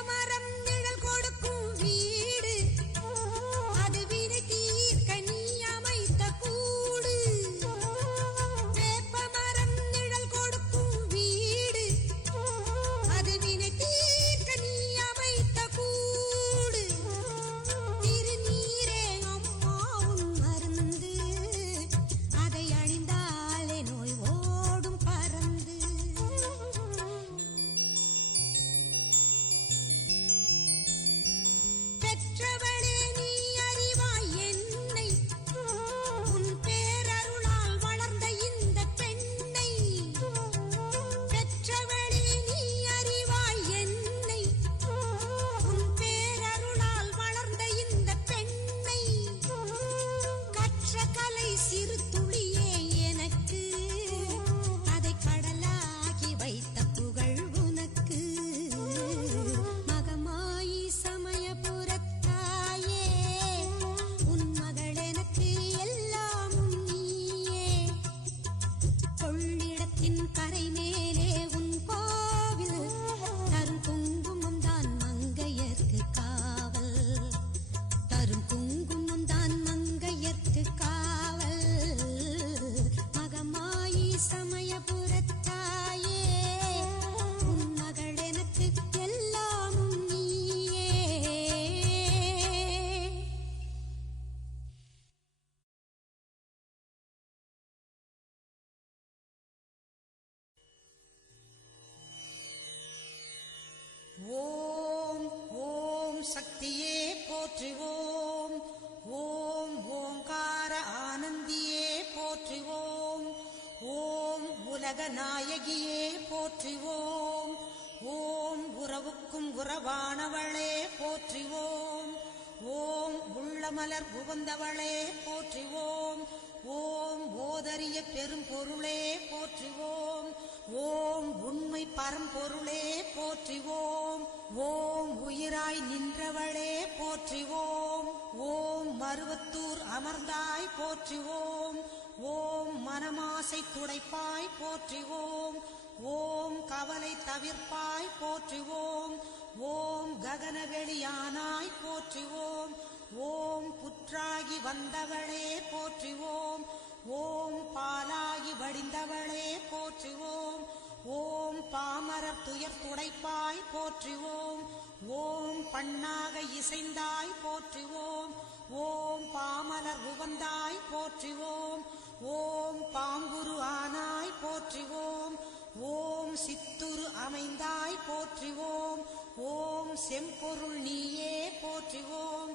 வேப்பமரம் நிழல் கொடுக்கும் வீடு அது வினை தீர்க்க நீ அமைத்த கூடு. வேப்பமரம் நிழல் கொடுக்கும் வீடு அது வினை தீர்க்க நீ அமைத்த கூடு. திருநீரே அம்மா உன் மருந்து அதை அணிந்தாலே நோய் ஓடும் பறந்து. பெற்றவளே நீ அறிவாய் என்னை உன் பேரருளால் வளர்ந்த இந்த பெண்ணை. பெற்றவளே நீ அறிவாய் என்னை உன் பேரருளால் வளர்ந்த இந்த பெண்ணை. கற்ற கலை சிறு துளியே எனக்கு அதை கடலாகி வைத்த புகழ் உனக்கு. மகமாயி சமயபுரத்தாயே உன் மகள் எனக்கு எல்லாமும் நீயே. கொள்ளிடத்தின் கரை மேலே உன் கோவில் தரும் குங்குமம் தான் மங்கையர்க்கு காவல். தரும் குங்குமம் தான் மங்கையர்க்கு காவல். மகமாயி சமயபுரத்தாயே உன் மகள் எனக்கு எல்லாமும் நீயே. ஓம் ஓம் சக்தியே போற்றுவோம். ஓம் ஓங்கார ஆனந்தியே போற்றுவோம். ஓம் உலக நாயகியே போற்றுவோம். ஓம் உறவுக்கும் உறவானவளே போற்றுவோம். ஓம் உள்ளமலர் புகுந்தவளே போற்றுவோம். ஓம் ஓதரிய பெரும்பொருளே போற்றுவோம். ஓம் உண்மை பரம்பொருளே போற்றுவோம். ஓம் உயிராய் நின்றவளே போற்றுவோம். ஓம் மருவத்தூர் அமர்ந்தாய் போற்றுவோம். ஓம் மனமாசை துடைப்பாய் போற்றுவோம். ஓம் கவலை தவிர்ப்பாய் போற்றுவோம். ஓம் ககனவெளியானாய் போற்றுவோம். ஓம் புற்றாகி வந்தவளே போற்றுவோம். ஓம் பாலாகி வடிந்தவளே போற்றுவோம். ஓம் பாமரர் துயர் துடைப்பாய் போற்றுவோம். ஓம் பண்ணாக இசைந்தாய் போற்றுவோம். ஓம் பாமலர் உவந்தாய் போற்றுவோம். ஓம் பாங்குரு ஆனாய் போற்றுவோம். ஓம் சித்துரு அமைந்தாய் போற்றுவோம். ஓம் செம்பொருள் நீயே போற்றுவோம்.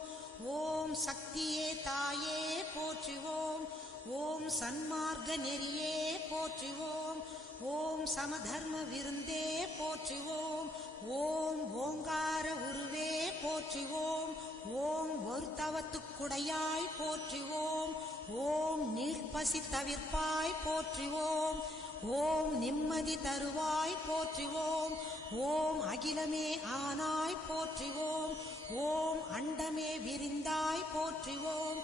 ஓம் சக்தியே தாயே போற்றுவோம். ஓம் சன்மார்க்க நெறியே போற்றுவோம். ஓம் சமதர்ம விருந்தே போற்றுவோம். ஓம் ஓங்கார உருவே போற்றுவோம். ஓம் ஒரு தவத்துக்குடையாய் போற்றுவோம். ஓம் நீர்ப்பசி தவிர்ப்பாய் போற்றுவோம். ஓம் நிம்மதி தருவாய் போற்றுவோம். ஓம் அகிலமே ஆனாய் போற்றுவோம். ஓம் அண்டமே விரிந்தாய் போற்றுவோம்.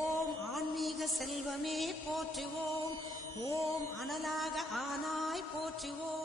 ஓம் ஆன்மீக செல்வமே போற்றுவோம். ஓம் அனலாக ஆனாய் போற்றுவோம்.